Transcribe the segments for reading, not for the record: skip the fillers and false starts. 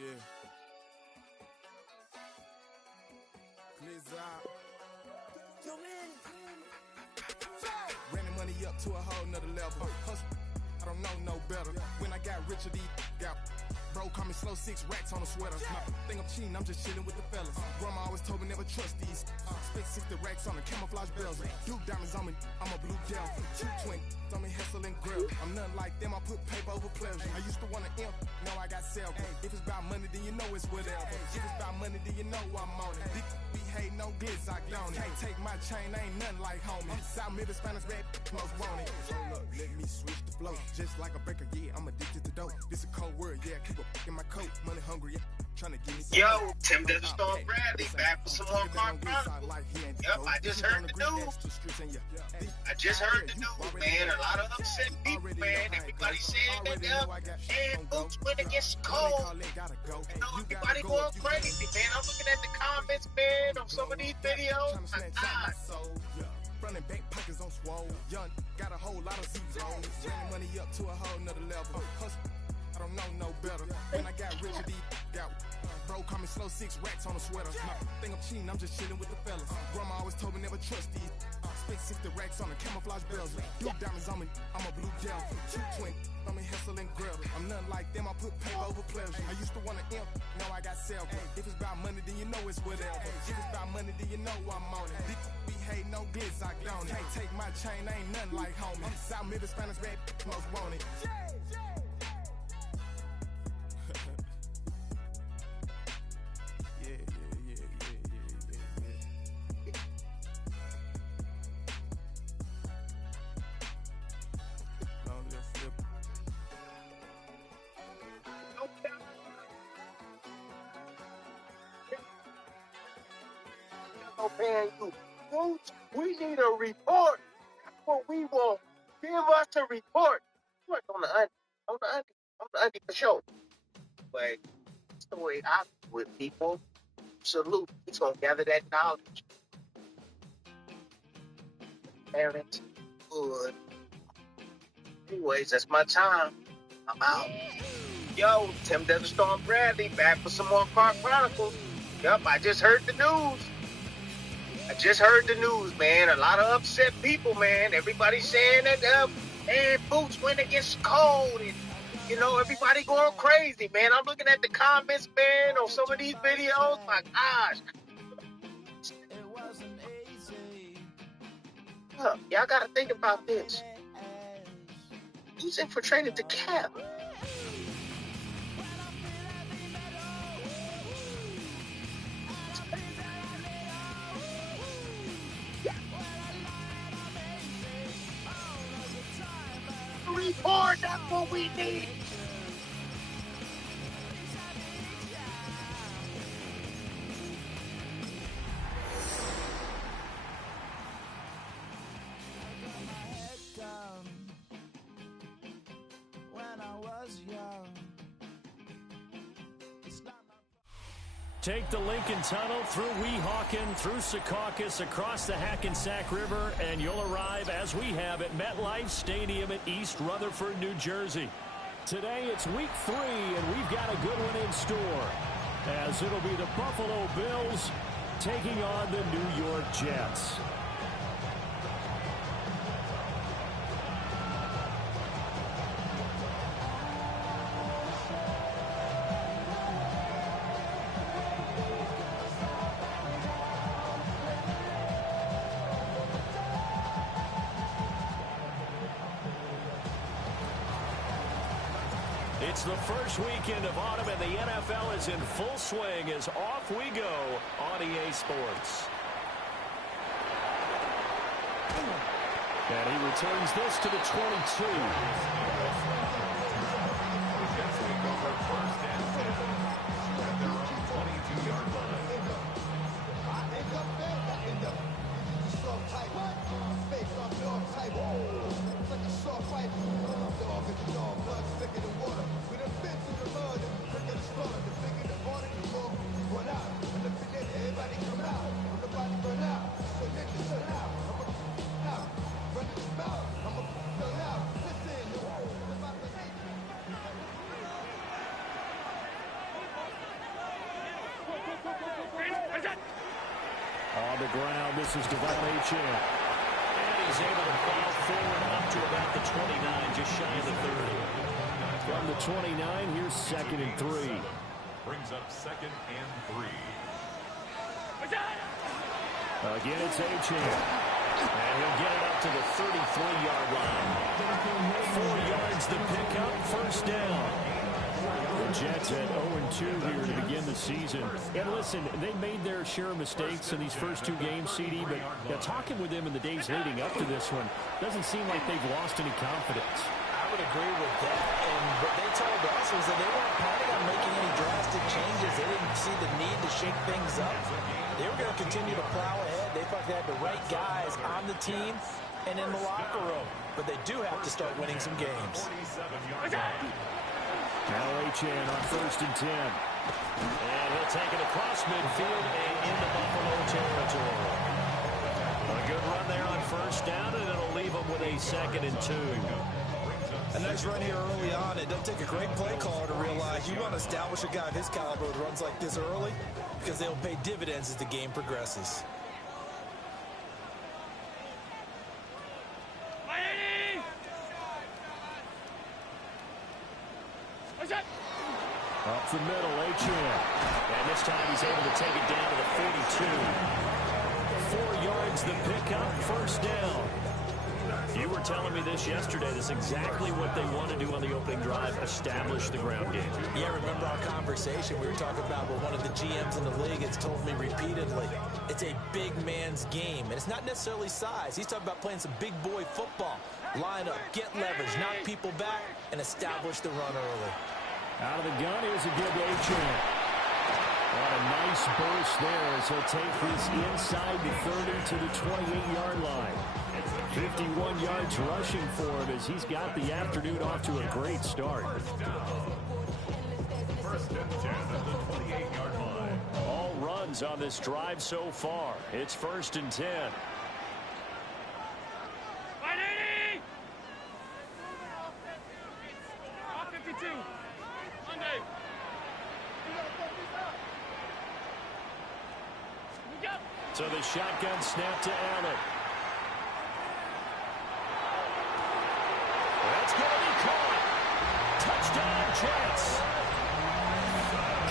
Yeah. Killa. Yo, man. Ran the money up to a whole nother level. Hustle, I don't know no better. When I got richer, these got bro, call me slow 6 racks on a sweater. Think I'm cheating, I'm just chilling with the fellas. Grandma always told me never trust these. Spent 60 racks on the camouflage bells. Duke diamonds on me, I'm a blue gel. 2 twin on me, hustle and grill. I'm nothing like them, I put paper over pleasure. I used to want to imp, now I got self. If it's about money, then you know it's whatever. If it's about money, then you know I'm on it. Be hate no glitz, I don't. Can't take my chain, ain't nothing like homie. South Middle Spanish red, most want it. Hold up, let me switch the flow. Just like a baker, yeah, I'm addicted to dope. This a cold word, yeah, keep a in my coat. Money hungry, yeah. Trying to give me some. Yo, Tim Desert Storm Bradley back with some more Car Chronicles. Yep, I just heard the news. I just heard the news, man. A lot of upset people, man. Everybody saying that and Boots went against Cole. You know, everybody going crazy, man. I'm looking at the comments, man, on some of these videos. My God. Running back pockets on swole. Young, got a whole lot of zeros. Running money up to a whole nother level. Hustle, I don't know no better. When I got rich, got bro, call me slow 6 racks on a sweater. Think I'm cheating, I'm just chilling with the fellas. Grandma always told me never trust these. Spent 60 racks on the camouflage bells. Duke diamonds on me, I'm a blue gel. 2 twin on me, hustle and grill. I'm nothing like them, I put paper over pleasure. I used to want to imp, now I got self. If it's about money, then you know it's whatever. If it's about money, then you know I'm on it. Be hate no glitz, I don't. Can't take my chain, ain't nothing like homie. South Middle Spanish red, most want it. Paying you. Boots, we need a report. That's what we want. Give us a report. What's on the onion for sure. But it's the way I do with people. Salute. He's gonna gather that knowledge. Parents, good. Anyways, that's my time. I'm out. Yo, Tim Desert Storm Bradley back for some more Car Chronicles. Yup, I just heard the news. Man. A lot of upset people, man. Everybody saying that and Boots went against Cole, and you know everybody going crazy, man. I'm looking at the comments, man, on some of these videos. My gosh, y'all got to think about this. Who's infiltrated the cap? Report, that's what we need. Take the Lincoln Tunnel through Weehawken, through Secaucus, across the Hackensack River, and you'll arrive, as we have, at MetLife Stadium at East Rutherford, New Jersey. Today, it's week 3, and we've got a good one in store, as it'll be the Buffalo Bills taking on the New York Jets. It's the first weekend of autumn, and the NFL is in full swing as off we go on EA Sports. And he returns this to the 22. the ground. This is Devon Achane. And he's able to plow forward up to about the 29, just shy of the 30. From the 29, here's 2nd and 3. Brings up 2nd and 3. Again, it's Achane. And he'll get it up to the 33-yard line. 4 yards the pickup, first down. The Jets at 0-2 here to begin the season. And listen, they made their share of mistakes in these first 2 games, CD, but talking with them in the days leading up to this one, doesn't seem like they've lost any confidence. I would agree with that. And what they told us was that they weren't planning on making any drastic changes. They didn't see the need to shake things up. They were going to continue to plow ahead. They thought they had the right guys on the team and in the locker room. But they do have to start winning some games. Now Achane on 1st and 10. And he'll take it across midfield and into Buffalo territory. A good run there on first down, and it'll leave them with a 2nd and 2. A nice run here early on. It doesn't take a great play caller to realize you want to establish a guy of his caliber with runs like this early because they'll pay dividends as the game progresses. Up the middle, Achane. And this time he's able to take it down to the 42. 4 yards the pickup, first down. You were telling me this yesterday. This is exactly what they want to do on the opening drive, establish the ground game. Yeah, remember our conversation we were talking about with one of the GMs in the league has told me repeatedly, it's a big man's game. And it's not necessarily size. He's talking about playing some big boy football. Line up, get leverage, knock people back, and establish the run early. Out of the gun, here's a good Achane. What a nice burst there as he'll take this inside the 30 to the 28-yard line. 51 yards rushing for him as he's got the afternoon off to a great start. 1st and 10 at the 28-yard line. All runs on this drive so far. It's 1st and 10. So the shotgun snap to Allen. That's going to be caught. Touchdown, Jets.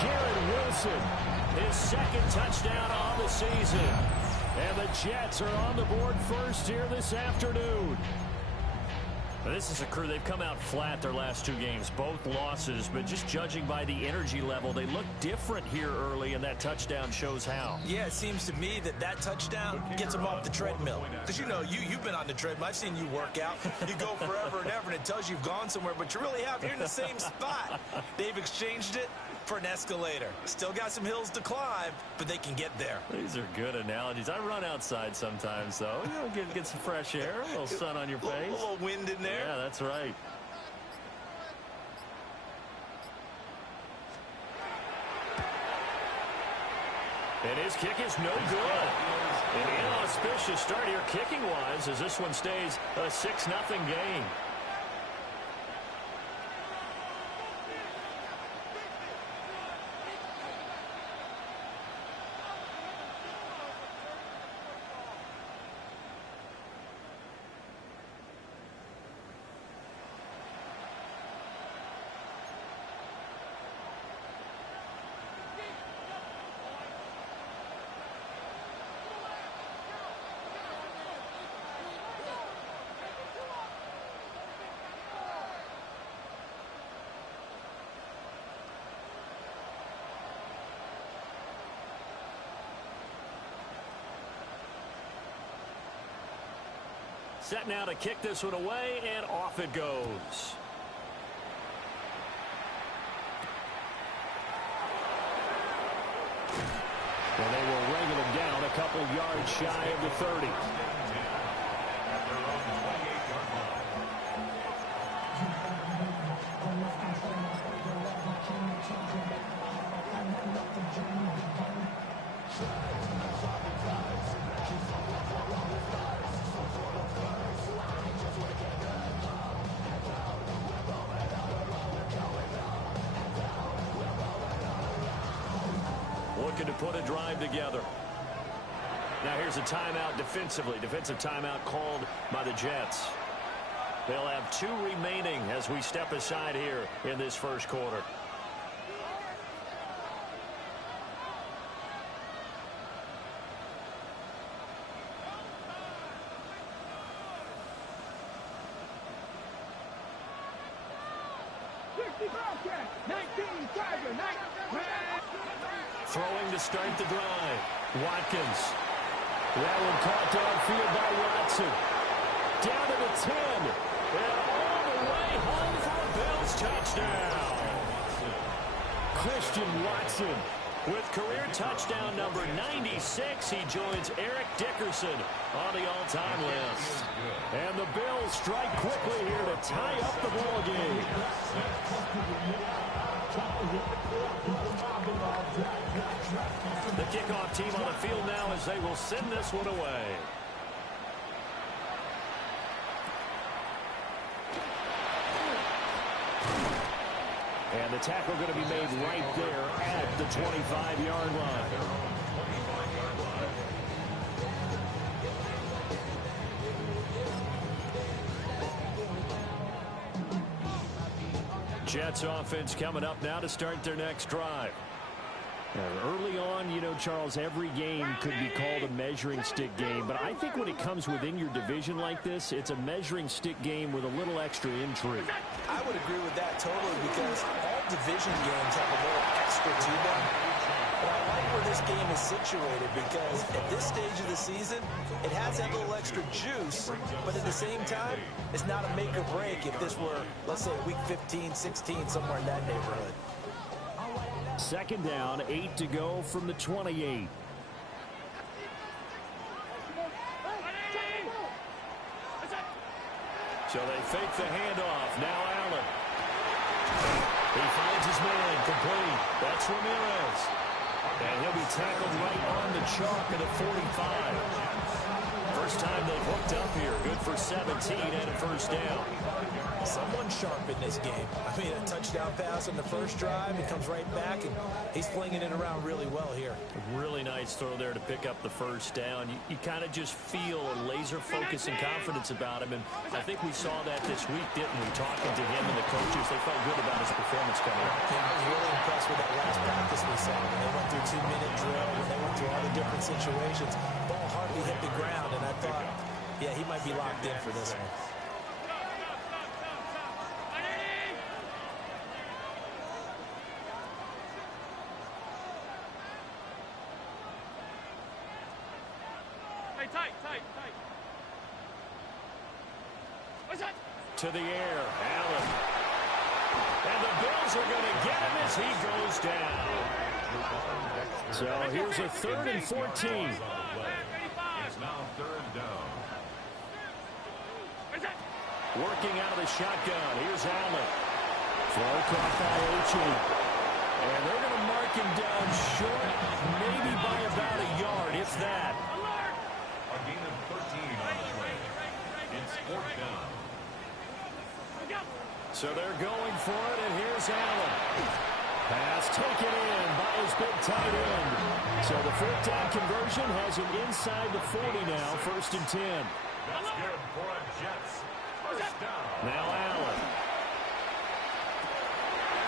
Garrett Wilson, his 2nd touchdown on the season. And the Jets are on the board first here this afternoon. Now, this is a crew. They've come out flat their last 2 games, both losses, but just judging by the energy level, they look different here early, and that touchdown shows how. Yeah, it seems to me that touchdown gets them off the treadmill. Because, you know, you've been on the treadmill. I've seen you work out. You go forever and ever, and it tells you you've gone somewhere, but you really have. You're in the same spot. They've exchanged it for an escalator. Still got some hills to climb, but they can get there. These are good analogies. I run outside sometimes, though. You know, get some fresh air, a little sun on your face. A little wind in there. Yeah, that's right. And his kick is no good. An inauspicious start here kicking-wise as this one stays a 6-0 game. Set now to kick this one away, and off it goes. And they will ring him down a couple yards shy of the 30. Looking to put a drive together. Now here's a timeout defensively. Defensive timeout called by the Jets. They'll have 2 remaining as we step aside here in this first quarter. Throwing to start the drive. Watkins. That one caught downfield by Watson. Down to the 10. And all the way home for a Bills touchdown. Christian Watson with career touchdown number 96. He joins Eric Dickerson on the all-time list. And the Bills strike quickly here to tie up the ball game. The kickoff team on the field now as they will send this one away. And the tackle going to be made right there at the 25-yard line. Jets offense coming up now to start their next drive. Early on, you know, Charles, every game could be called a measuring stick game. But I think when it comes within your division like this, it's a measuring stick game with a little extra intrigue. I would agree with that totally because all division games have a little extra to them. But I like where this game is situated because at this stage of the season, it has that little extra juice. But at the same time, it's not a make or break if this were, let's say, week 15, 16, somewhere in that neighborhood. Second down, 8 to go from the 28. So they fake the handoff. Now Allen. He finds his man complete. That's Ramirez. And he'll be tackled right on the chalk at a 45. First time they've hooked up here. Good for 17 and a first down. Someone sharp in this game. I mean, a touchdown pass on the first drive. He comes right back, and he's flinging it around really well here. Really nice throw there to pick up the first down. You kind of just feel a laser focus and confidence about him, and I think we saw that this week, didn't we? Talking to him and the coaches, they felt good about his performance coming up. I was really impressed with that last practice we saw. When they went through 2-minute drill, when they went through all the different situations, ball hardly hit the ground, and I thought, yeah, he might be locked in for this one. To the air, Allen. And the Bills are going to get him as he goes down. So here's a 3rd and 14. It's now 3rd down. Working out of the shotgun. Here's Allen. Throw caught by Ochi. And they're going to mark him down short, maybe by about a yard, if that. A gain of 13 on the play. It's 4th down. So they're going for it, and here's Allen. Pass taken in by his big tight end. So the 4th down conversion has him inside the 40 now, 1st and 10. That's good for a Jets. First down. Now Allen.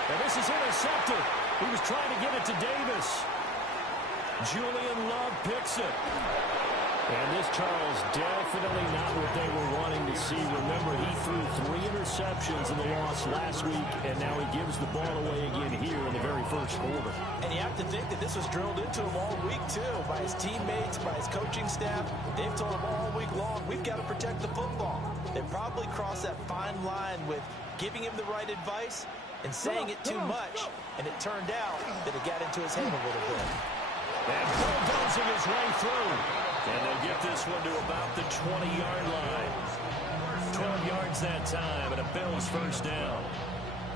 And this is intercepted. He was trying to get it to Davis. Julian Love picks it. And this, Charles, definitely not what they were wanting to see. Remember, he threw 3 interceptions in the loss last week, and now he gives the ball away again here in the very first quarter. And you have to think that this was drilled into him all week, too, by his teammates, by his coaching staff. They've told him all week long, we've got to protect the football. They probably crossed that fine line with giving him the right advice and saying it too much. And it turned out that it got into his head a little bit. And bulldozing his way through. And they'll get this one to about the 20-yard line. 12 yards that time, and a Bills first down.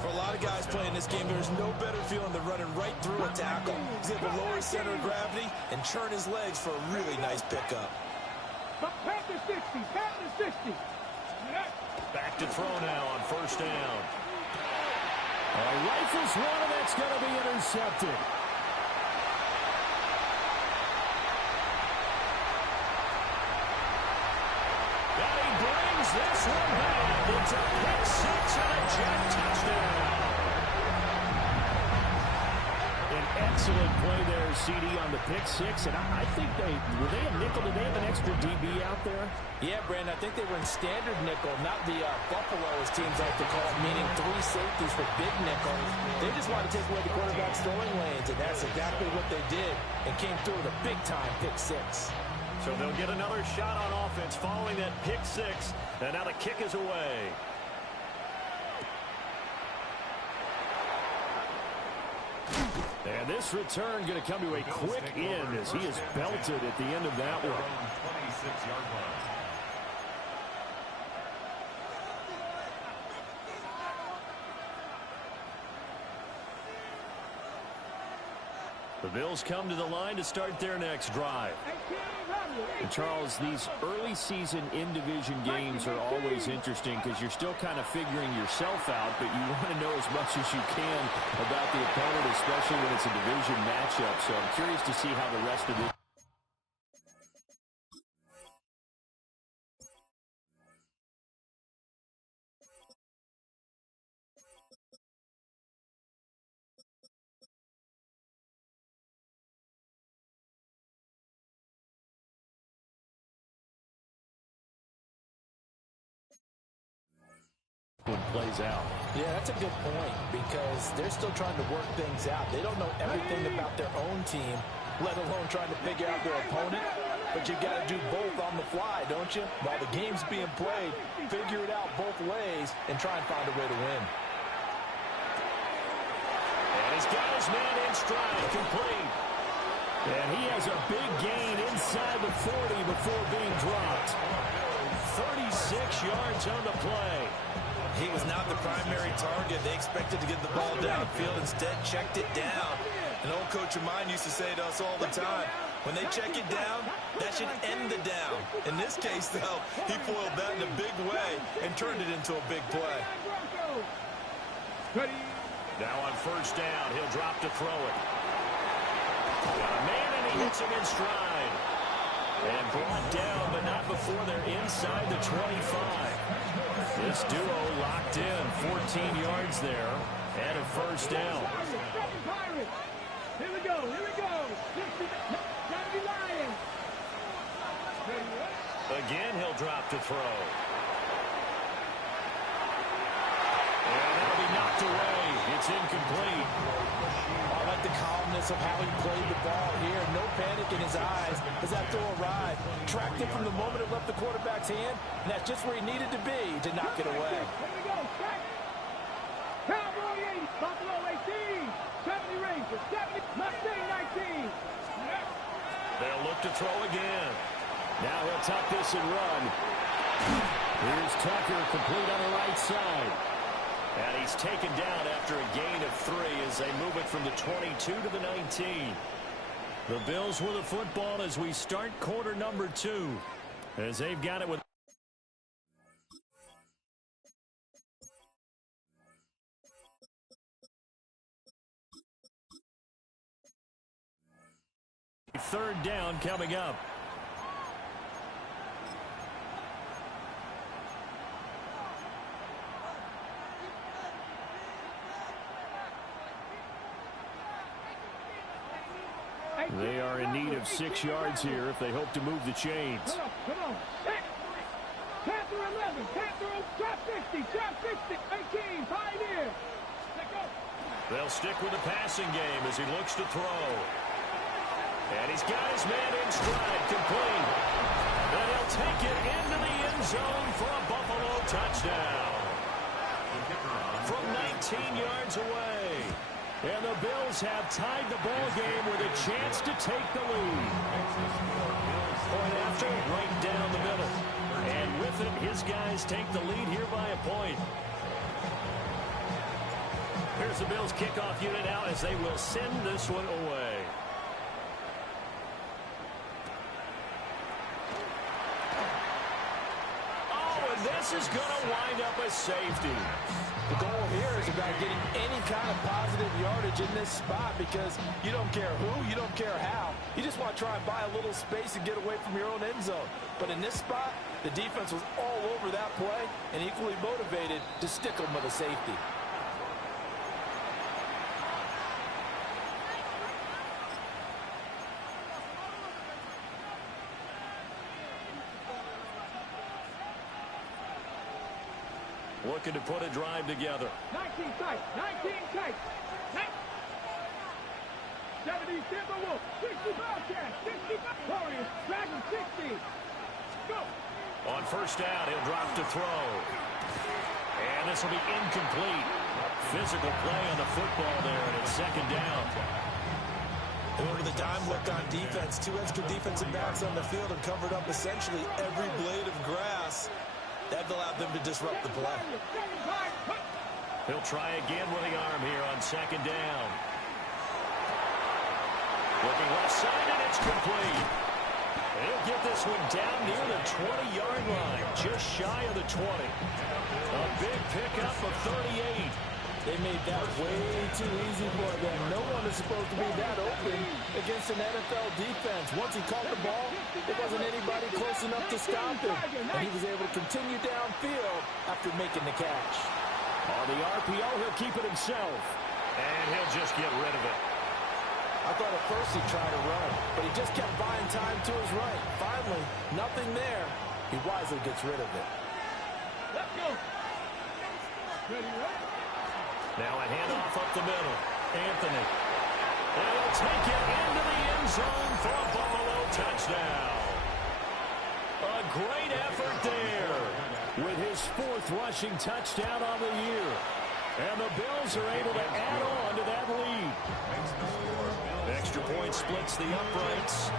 For a lot of guys playing this game, there's no better feeling than running right through a tackle. He's able to lower his center of gravity and churn his legs for a really nice pickup. Panther 60, Panther 60. Back to throw now on first down. Rifles one, and that's going to be intercepted. this one back. It's a pick six and a jet touchdown. An excellent play there, CD, on the pick six. And I think were they a nickel? Did they have an extra DB out there? Yeah, Brandon, I think they were in standard nickel, not the Buffalo, as teams like to call it, meaning 3 safeties for big nickel. They just wanted to take away the quarterback's throwing lanes, and that's exactly what they did, and came through with a big-time pick six. So they'll get another shot on offense following that pick six, and now the kick is away. And this return going to come to a quick end as he is belted at the end of that one. 26-yard line. The Bills come to the line to start their next drive. And Charles, these early season in-division games are always interesting because you're still kind of figuring yourself out, but you want to know as much as you can about the opponent, especially when it's a division matchup. So I'm curious to see how the rest of this plays out. Yeah, that's a good point because they're still trying to work things out. They don't know everything about their own team, let alone trying to figure out their opponent. But you've got to do both on the fly, don't you? While the game's being played, figure it out both ways and try and find a way to win. And he's got his man in stride, complete. And he has a big gain inside the 40 before being dropped. 36 yards on the play. He was not the primary target. They expected to get the ball downfield. Instead, checked it down. An old coach of mine used to say to us all the time, when they check it down, that should end the down. In this case, though, he foiled that in a big way and turned it into a big play. Now on first down, he'll drop to throw it. Got a man, and he hits him in stride. And brought down, but not before they're inside the 25. This duo locked in, 14 yards there, and a first down. Here we go, here we go. Gotta be lying. Again, he'll drop to throw. And that'll be knocked away. It's incomplete. I like the calmness of how he played the ball here. No panic in his eyes as that throw arrived. Tracked it from the moment it left the quarterback's hand, and that's just where he needed to be to knock it away. Here we go, check. Cowboy 80, Buffalo 18, 70 Rangers, 70, Mustang 19. They'll look to throw again. Now he'll tuck this and run. Here's Tucker, complete on the right side. And he's taken down after a gain of 3 as they move it from the 22 to the 19. The Bills with the football as we start quarter number 2. As they've got it with third down coming up. They are in need of 6 yards here if they hope to move the chains. Come on. Panther 11, Panther, drop 60, drop 60, 18, Pioneer. They'll stick with the passing game as he looks to throw. And he's got his man in stride, complete. And he'll take it into the end zone for a Buffalo touchdown. From 19 yards away. And the Bills have tied the ball game with a chance to take the lead. Point after, right down the middle. And with it, his guys take the lead here by a point. Here's the Bills kickoff unit now as they will send this one away. Oh, and this is going to wind up a safety. The goal here is about getting any kind of positive yardage advantage in this spot because you don't care who, you don't care how. You just want to try and buy a little space and get away from your own end zone. But in this spot, the defense was all over that play and equally motivated to stick them with a safety. Looking to put a drive together. 19 tight, 19 tight. 70 Timberwolves, 60 Bobcats, 60 Warriors, Dragon 60. Go. On first down, he'll drop to throw. And this will be incomplete. Physical play on the football there, and it's second down. They went to the dime look on defense. Two extra defensive backs on the field and covered up essentially every blade of grass. That allowed them to disrupt the play. He'll try again with the arm here on second down. Looking left side, and it's complete. He'll get this one down near the 20-yard line, just shy of the 20. A big pickup of 38. They made that way too easy for them. No one is supposed to be that open against an NFL defense. Once he caught the ball, there wasn't anybody close enough to stop him. And he was able to continue downfield after making the catch. On the RPO, he'll keep it himself. And he'll just get rid of it. I thought at first he'd try to run, but he just kept buying time to his right. Finally, nothing there. He wisely gets rid of it. Let's go. Ready, right? Now a handoff up the middle. Anthony. And he'll take it into the end zone for a Buffalo touchdown. A great effort there with his fourth rushing touchdown on the year. And the Bills are able to add on to that lead. Extra point splits the uprights.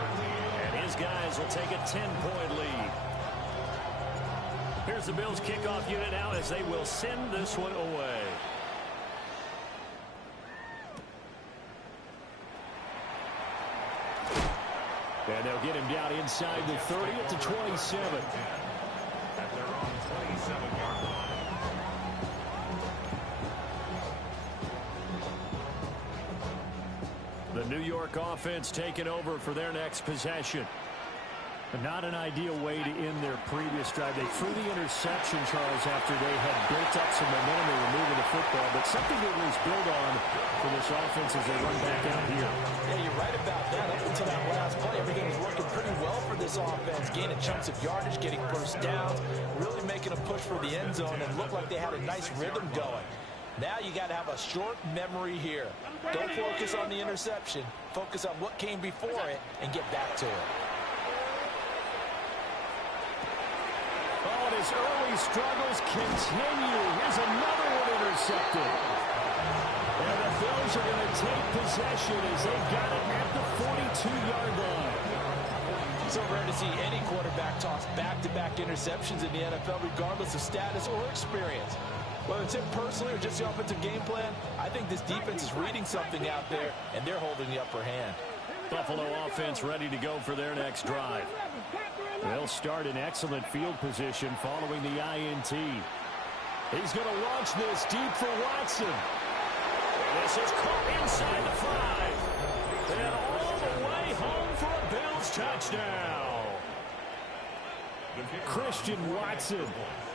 And his guys will take a 10-point lead. Here's the Bills kickoff unit now as they will send this one away. And they'll get him down inside the 30 at the 27. At their own 27-yard line. The New York offense taking over for their next possession. But not an ideal way to end their previous drive. They threw the interception, Charles, after they had built up some momentum. They were moving the football, but something to at least build on for this offense as they run back out here. Yeah, you're right about that. Up until that last play, everything was working pretty well for this offense. Gaining chunks of yardage, getting first downs, really making a push for the end zone, and looked like they had a nice rhythm going. Now you got to have a short memory here. Don't focus on the interception. Focus on what came before it and get back to it. Oh, and his early struggles continue. Here's another one intercepted. And the Bills are going to take possession as they've got it at the 42-yard line. So rare to see any quarterback toss back-to-back interceptions in the NFL, regardless of status or experience. Whether it's him personally or just the offensive game plan, I think this defense is reading something out there, and they're holding the upper hand. Buffalo offense ready to go for their next drive. They'll start in excellent field position following the INT. He's going to launch this deep for Watson. This is caught inside the 5. And all the way home for a Bills touchdown. Christian Watson.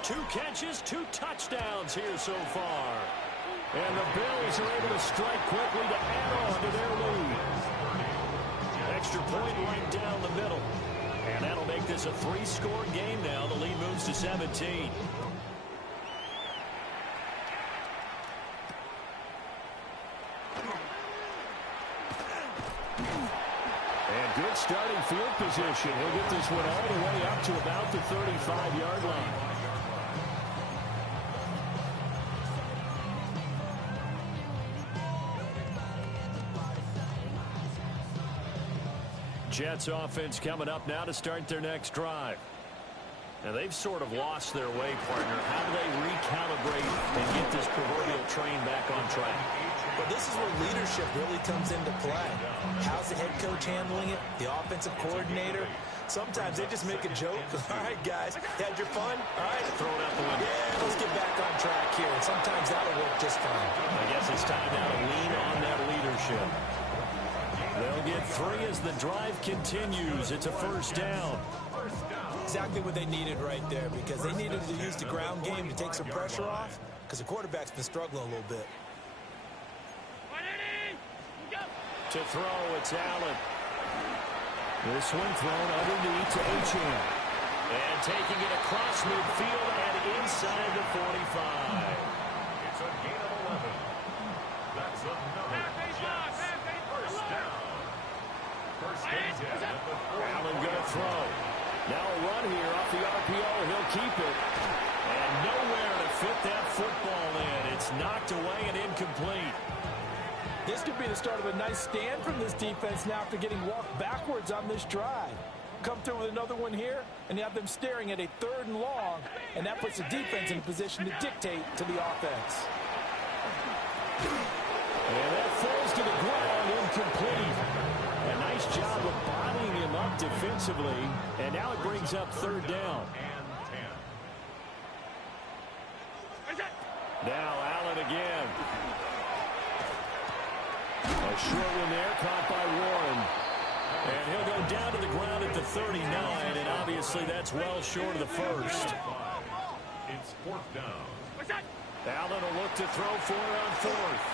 2 catches, 2 touchdowns here so far. And the Bills are able to strike quickly to add on to their lead. Extra point right down the middle. And that'll make this a 3-score game now. The lead moves to 17. And good starting field position. He'll get this one all the way up to about the 35-yard line. Jets offense coming up now to start their next drive. Now they've sort of lost their way, partner. How do they recalibrate and get this proverbial train back on track? But this is where leadership really comes into play. How's the head coach handling it? The offensive coordinator? Sometimes they just make a joke. All right, guys, had your fun? All right. Throw it out the window. Yeah, let's get back on track here. And sometimes that'll work just fine. I guess it's time now to lean on that leadership. 3 as the drive continues. It's a first down. Exactly what they needed right there, because they needed to use the ground game to take some pressure off, because the quarterback's been struggling a little bit. To throw, it's Allen. This one thrown underneath to Achane. And taking it across midfield and inside the 45. It's a gain of 11. That's another Jets first down. First and 10 at the 40. Allen going to throw. Now a run here off the RPO. He'll keep it. And nowhere to fit that football in. It's knocked away and incomplete. This could be the start of a nice stand from this defense now after getting walked backwards on this drive. Come through with another one here, and you have them staring at a 3rd and long, and that puts the defense in a position to dictate to the offense. And that falls to the ground, incomplete. A nice job of bodying him up defensively, and now it brings up 3rd down. Now Allen again. A short one there, caught by Warren. And he'll go down to the ground at the 39, and obviously that's well short of the first. It's 4th down. Allen will look to throw for it on 4th.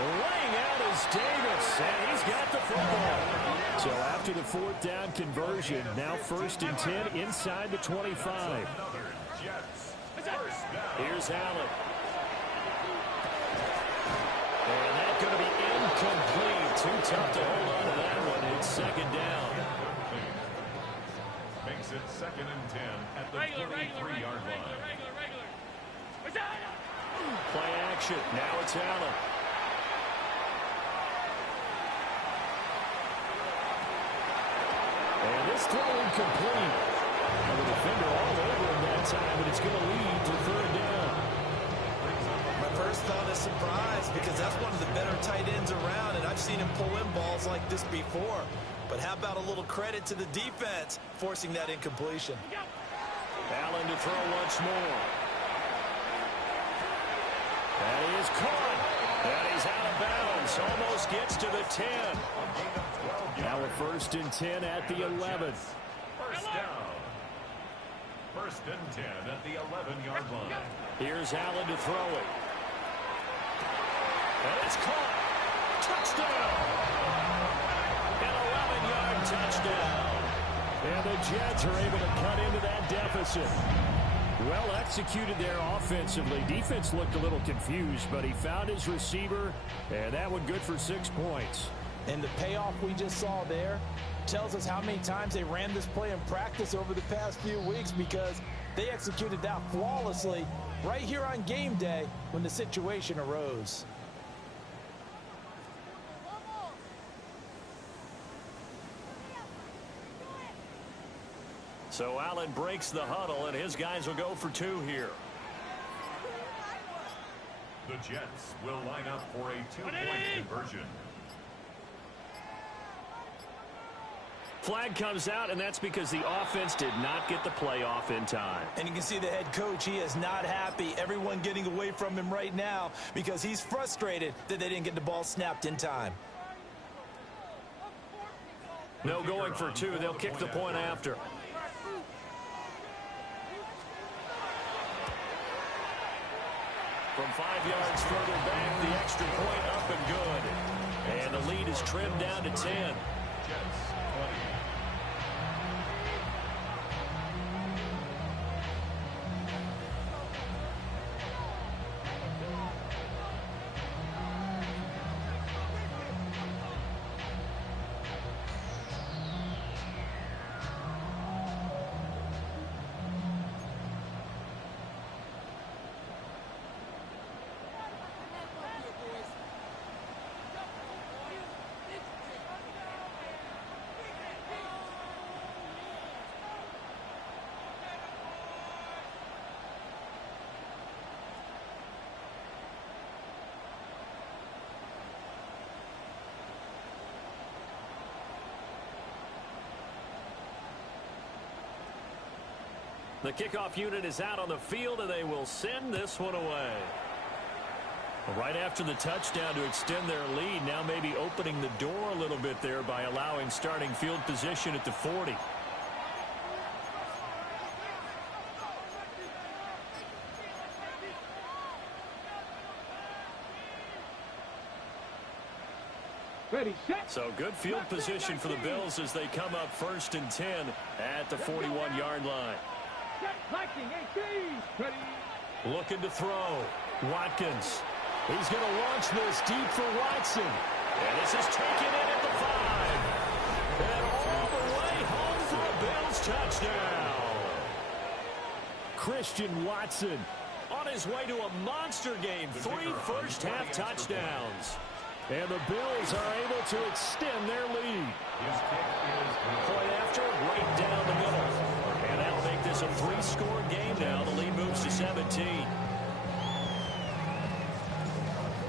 Laying out is Davis, and he's got the football. So after the 4th down conversion, now 1st and 10 inside the 25. Here's Allen. And that's going to be incomplete. Too tough to hold on to that one. It's 2nd down. Makes it 2nd and 10 at the 23-yard line. Play action. Now it's Allen. And this throw incomplete. And the defender all over him that time, but it's going to lead to 3rd down. My first thought is surprise, because that's one of the better tight ends around, and I've seen him pull in balls like this before. But how about a little credit to the defense forcing that incompletion? Allen to throw once more. That is caught. And he's out of bounds. Almost gets to the 10. Now a 1st and 10 at the 11th. First down. 1st and 10 at the 11-yard line. Here's Allen to throw it. And it's caught. Touchdown. An 11-yard touchdown. And the Jets are able to cut into that deficit. Well executed there offensively. Defense looked a little confused, but he found his receiver, and that one good for 6 points. And the payoff we just saw there tells us how many times they ran this play in practice over the past few weeks, because they executed that flawlessly right here on game day when the situation arose. So Allen breaks the huddle, and his guys will go for 2 here. The Jets will line up for a 2-point conversion. Flag comes out, and that's because the offense did not get the play off in time. And you can see the head coach, he is not happy. Everyone getting away from him right now because he's frustrated that they didn't get the ball snapped in time. No going for 2. They'll kick the point after. From 5 yards further back, the extra point up and good. And the lead is trimmed down to 10. Jets 20. The kickoff unit is out on the field, and they will send this one away. Right after the touchdown to extend their lead, now maybe opening the door a little bit there by allowing starting field position at the 40. Ready, set. So good field position for the Bills as they come up 1st and 10 at the 41-yard line. Set, liking, 18. Ready. Looking to throw. Watkins. He's going to launch this deep for Watson. And this is taken in at the 5. And all the way home for a Bills touchdown. Christian Watson on his way to a monster game. 3 first-half touchdowns. And the Bills are able to extend their lead. Point after, right down the middle. And that'll make this a 3-score game now. The lead moves to 17.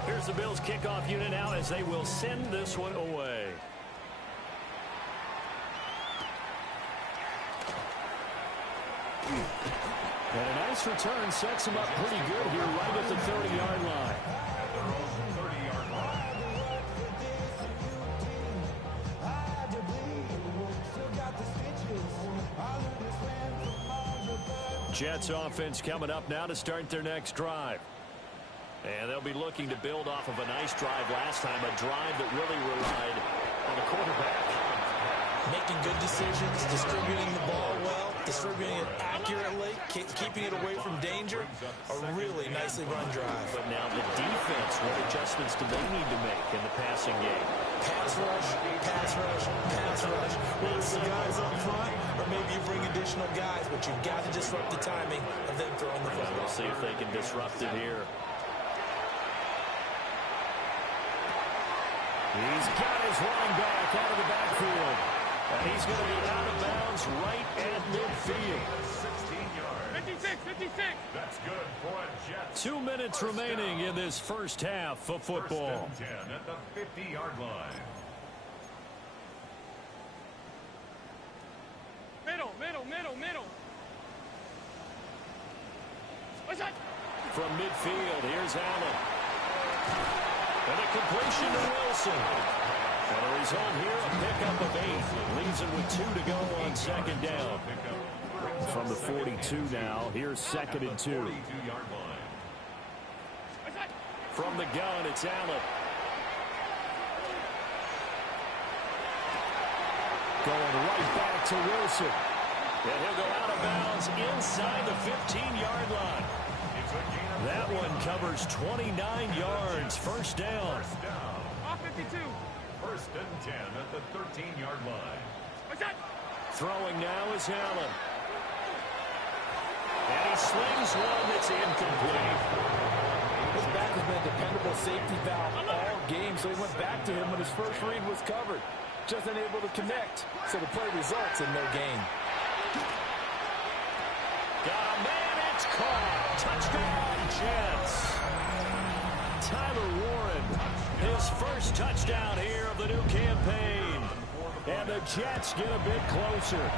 Here's the Bills kickoff unit now as they will send this one away. And a nice return sets him up pretty good here right at the 30-yard line. Jets offense coming up now to start their next drive. And they'll be looking to build off of a nice drive last time, a drive that really relied on the quarterback. Making good decisions, distributing the ball well, distributing it accurately, keeping it away from danger. A really nicely run drive. But now the defense, what adjustments do they need to make in the passing game? Pass rush, pass rush, pass rush. Whether it's the guys up front or maybe you bring additional guys, but you've got to disrupt the timing of them throwing the football. We'll see if they can disrupt it here. He's got his running back out of the backfield. And he's going to be out of bounds right at midfield. 16 yards. 56, 56. That's good for a Jets. 2 minutes remaining in this first half of football. 1st and 10 at the 50-yard line. Middle. What's that? From midfield, here's Allen. And a completion to Wilson. And the result here, a pickup of 8. Leaves it with 2 to go on 2nd down. From the 42 now, here's 2nd and 2. From the gun, it's Allen. Going right back to Wilson. And he'll go out of bounds inside the 15-yard line. That one covers 29 yards. First down. Off 52. 1st and 10 at the 13-yard line. What's that? Throwing now is Allen. And he slings one that's incomplete. His back has been a dependable safety valve all game, so he went back to him when his first read was covered. Just unable to connect, so the play results in no gain. Got a man, it's caught. Touchdown, Jets. Tyler Warren, his first touchdown here of the new campaign. And the Jets get a bit closer.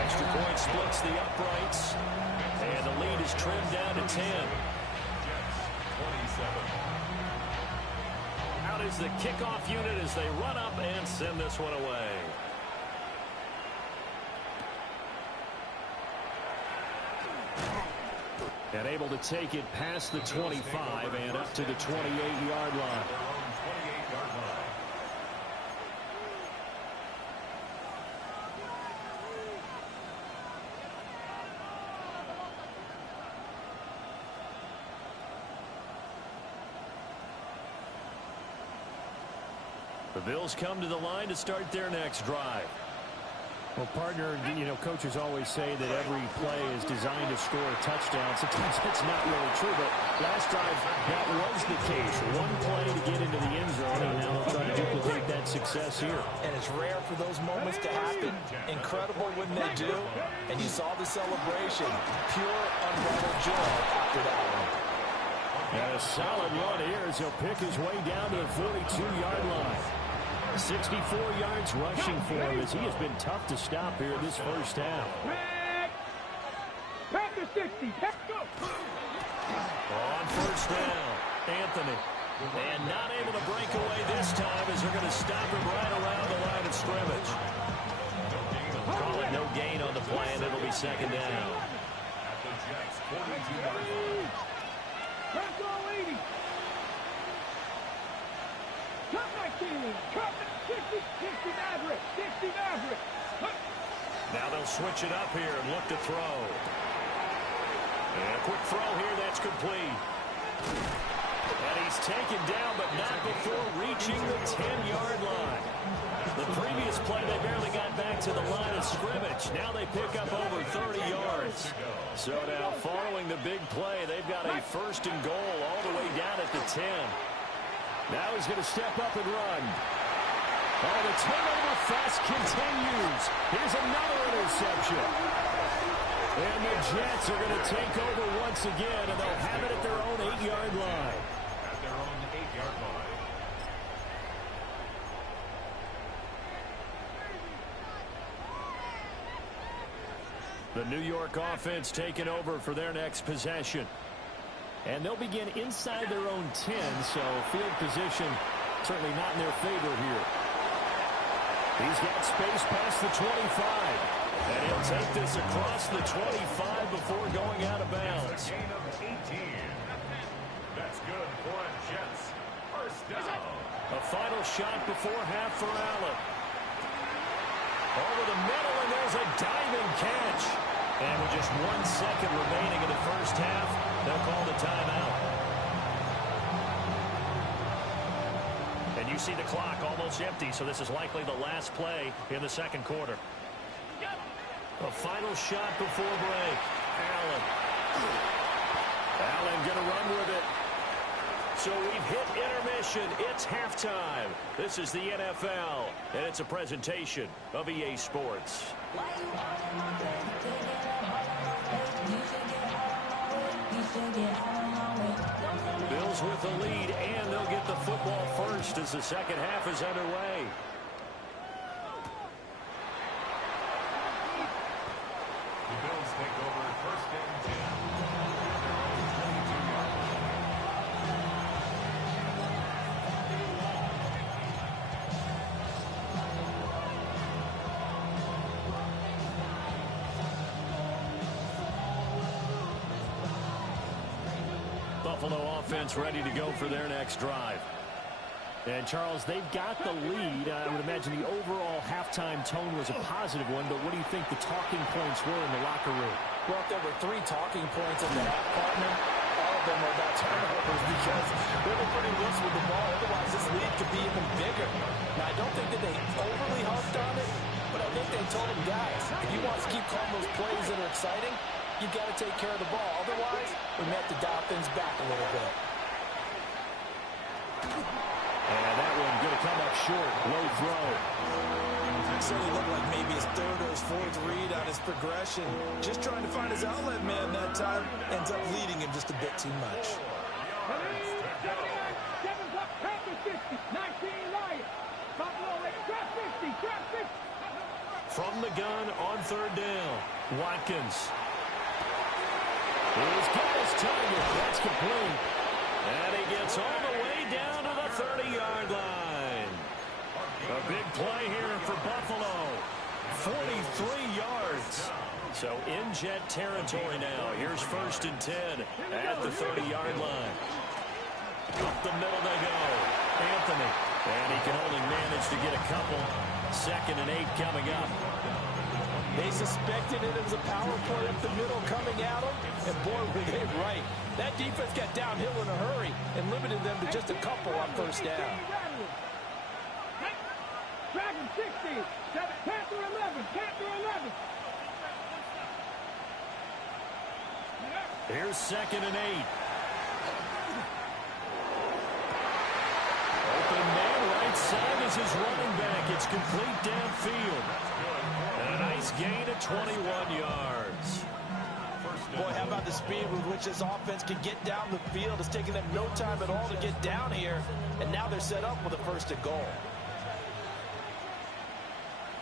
Extra point splits the uprights. And the lead is trimmed down to 10. Out is the kickoff unit as they run up and send this one away. And able to take it past the 25 and up to the 28-yard line. The Bills come to the line to start their next drive. Well, partner, you know, coaches always say that every play is designed to score a touchdown. Sometimes that's not really true, but last drive, that was the case. One play to get into the end zone, and now they'll try to duplicate that success here. And it's rare for those moments to happen. Incredible when they do. And you saw the celebration. Pure, unbridled joy after that one. And a solid run here as he'll pick his way down to the 42-yard line. 64 yards rushing for him as he has been tough to stop here this first half. Pack the 60. Go. On first down. Anthony. And not able to break away this time as they're going to stop him right around the line of scrimmage. Call it no gain on the play, and it'll be second down. At the Jets' 42-yard line. Press all 80. Cut 19. Cut 60. 60 Maverick. 60 Maverick. Now they'll switch it up here and look to throw. And a quick throw here, that's complete. And he's taken down, but not before reaching the 10-yard line. The previous play, they barely got back to the line of scrimmage. Now they pick up over 30 yards. So now, following the big play, they've got a first and goal all the way down at the 10. Now he's going to step up and run. Oh, the turnover fest continues. Here's another interception. And the Jets are going to take over once again, and they'll have it at their own 8-yard line. At their own 8-yard line. The New York offense taking over for their next possession. And they'll begin inside their own 10, so field position certainly not in their favor here. He's got space past the 25. And he'll take this across the 25 before going out of bounds. That's a gain of 18. That's good for a Jets first down. A final shot before half for Allen. Over the middle, and there's a diving catch. And with just 1 second remaining in the first half, they'll call the timeout. And you see the clock almost empty, so this is likely the last play in the second quarter. A final shot before break. Allen. Allen going to run with it. So we've hit intermission. It's halftime. This is the NFL, and it's a presentation of EA Sports. Bills with the lead, and they'll get the football first as the second half is underway. The Bills take over first and 10. At their own 22-yard line. Buffalo offense ready to go for their next drive. And, Charles, they've got the lead. I would imagine the overall halftime tone was a positive one, but what do you think the talking points were in the locker room? Well, if there were 3 talking points in the half, partner, all of them were about turnovers because they were pretty loose with the ball. Otherwise, this lead could be even bigger. Now, I don't think that they overly harped on it, but I think they told them, guys, if you want to keep calling those plays that are exciting, you've got to take care of the ball. Otherwise, we may have to dial things back a little bit. And that one going to come up short. Low throw. It certainly looked like maybe his third or his fourth read on his progression. Just trying to find his outlet man that time. Ends up leading him just a bit too much. 19 Lions. Buffalo, drop 50, drop 50. From the gun on third down. Watkins. He's got his target. That's complete. And he gets all the way down to the 30-yard line. A big play here for Buffalo. 43 yards. So in Jet territory now. Here's first and 10 at the 30-yard line. Up the middle they go. Anthony. And he can only manage to get a couple. Second and 8 coming up. They suspected it was a power play up the middle coming at them, and boy, were they right. That defense got downhill in a hurry and limited them to just a couple on first down. Dragon 60, Panther 11, Panther 11. Here's second and 8. Open man right side is his running back. It's complete downfield. And a nice gain of 21 yards. Boy, how about the speed with which this offense can get down the field? It's taking them no time at all to get down here, and now they're set up with a first and goal.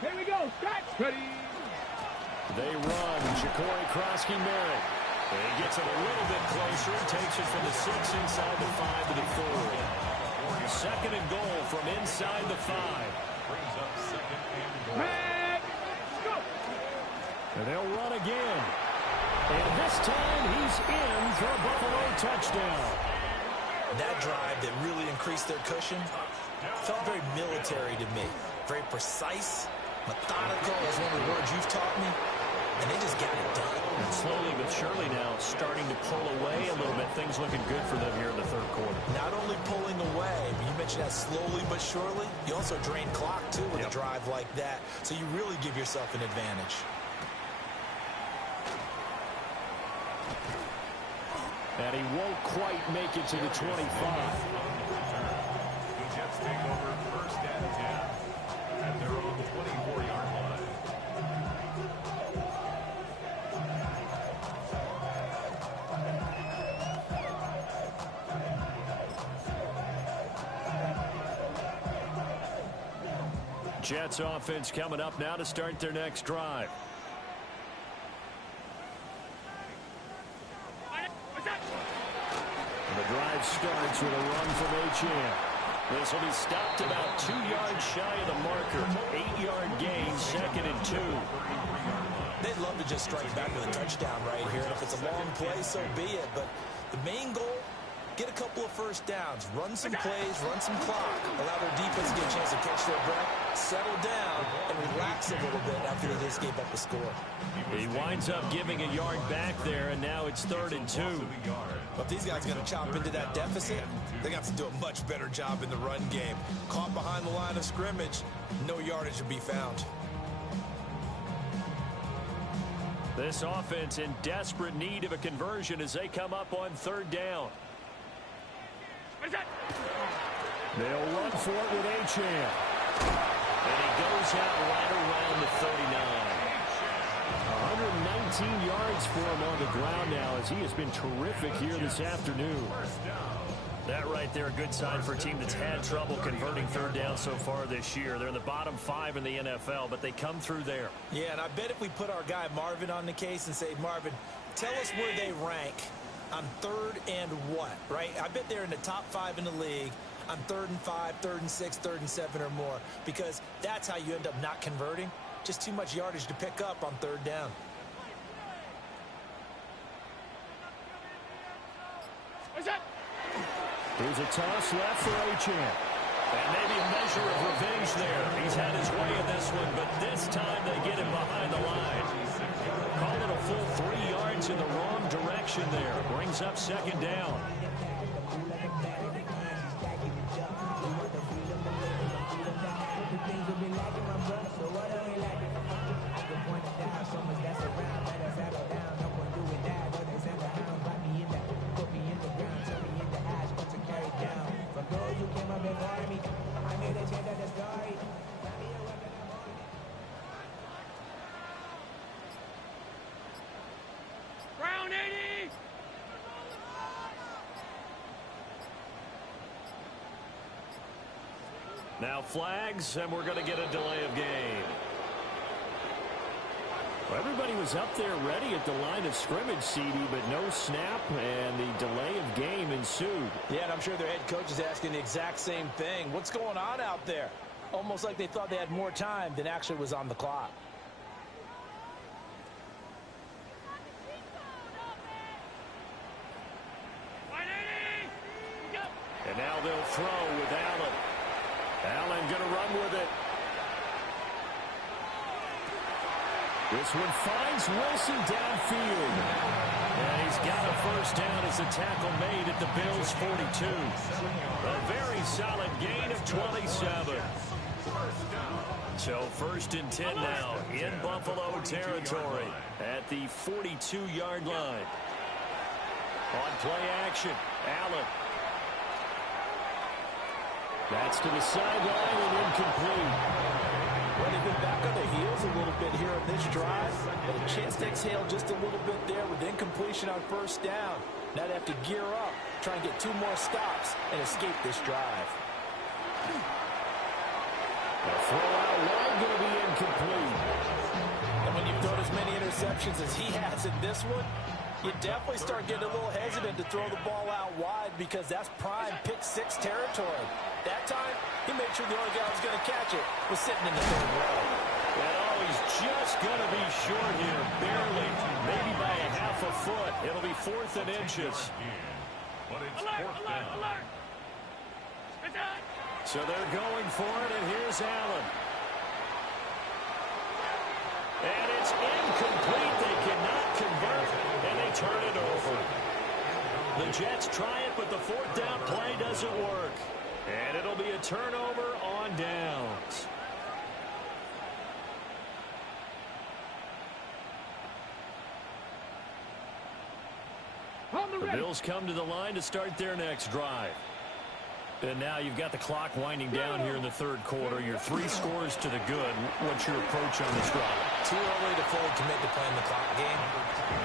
Here we go, Scott. Ready. They run. Ja'Cory Krosky-Merritt. He gets it a little bit closer and takes it from the 6 inside the 5 to the 4. Second and goal from inside the 5. Brings up second and goal. And they'll run again. And this time he's in for a Buffalo touchdown. That drive that really increased their cushion felt very military to me. Very precise, methodical, is one of the words you've taught me. And they just got it done. And slowly but surely now starting to pull away a little bit. Things looking good for them here in the third quarter. Not only pulling away, but you mentioned that slowly but surely. You also drain clock, too, with a drive like that. So you really give yourself an advantage. And he won't quite make it to the 25. The Jets take over first and 10. And they're on the 24-yard line. Jets offense coming up now to start their next drive. The drive starts with a run from H.M. This will be stopped about 2 yards shy of the marker. 8-yard gain, second and 2. They'd love to just strike back with a touchdown right here. And if it's a long play, so be it. But the main goal, get a couple of first downs, run some plays, run some clock, allow their defense to get a chance to catch their breath, settle down, and relax a little bit after they just gave up a score. He winds up giving a yard back there, and now it's third and 2. But if these guys are going to chop into that deficit, they're going to have to do a much better job in the run game. Caught behind the line of scrimmage, no yardage to be found. This offense in desperate need of a conversion as they come up on third down. They'll run for it with H.M. And he goes out right around the 39. 119 yards for him on the ground now as he has been terrific here this afternoon. That right there, a good sign for a team that's had trouble converting third down so far this year. They're in the bottom 5 in the NFL, but they come through there. Yeah, and I bet if we put our guy Marvin on the case and say, Marvin, tell us where they rank on third and what, right? I bet they're in the top 5 in the league on 3rd and 5, 3rd and 6, 3rd and 7 or more, because that's how you end up not converting. Just too much yardage to pick up on third down. Here's a toss left for H.M. And maybe a measure of revenge there. He's had his way in this one, but this time they get him behind the line. Call it a full 3 yards in the wrong direction there. Brings up second down. Now flags, and we're going to get a delay of game. Well, everybody was up there ready at the line of scrimmage, CD, but no snap, and the delay of game ensued. Yeah, and I'm sure their head coach is asking the exact same thing. What's going on out there? Almost like they thought they had more time than actually was on the clock. And now they'll throw with Allen. Allen going to run with it. This one finds Wilson downfield. And he's got a first down as the tackle made at the Bills' 42. A very solid gain of 27. So first and 10 now in Buffalo territory at the 42-yard line. On play action, Allen. That's to the sideline and incomplete. Well, they've been back on their heels a little bit here on this drive, but a chance to exhale just a little bit there with incompletion on first down. Now they have to gear up, try and get 2 more stops and escape this drive. The throw out wide going to be incomplete. And when you've thrown as many interceptions as he has in this one, You definitely start getting a little hesitant to throw the ball out wide because that's prime pick-6 territory. That time, he made sure the only guy who was going to catch it was sitting in the third row. And he's just going to be short here, barely, maybe by a half a foot. It'll be 4th and inches. But it's alert. So they're going for it, and here's Allen. And it's incomplete. They cannot convert, and they turn it over. The Jets try it, but the 4th down play doesn't work. And it'll be a turnover on downs. The Bills come to the line to start their next drive. And now you've got the clock winding down here in the third quarter. You're 3 scores to the good. What's your approach on this drive? Too early to fully commit to playing the clock game.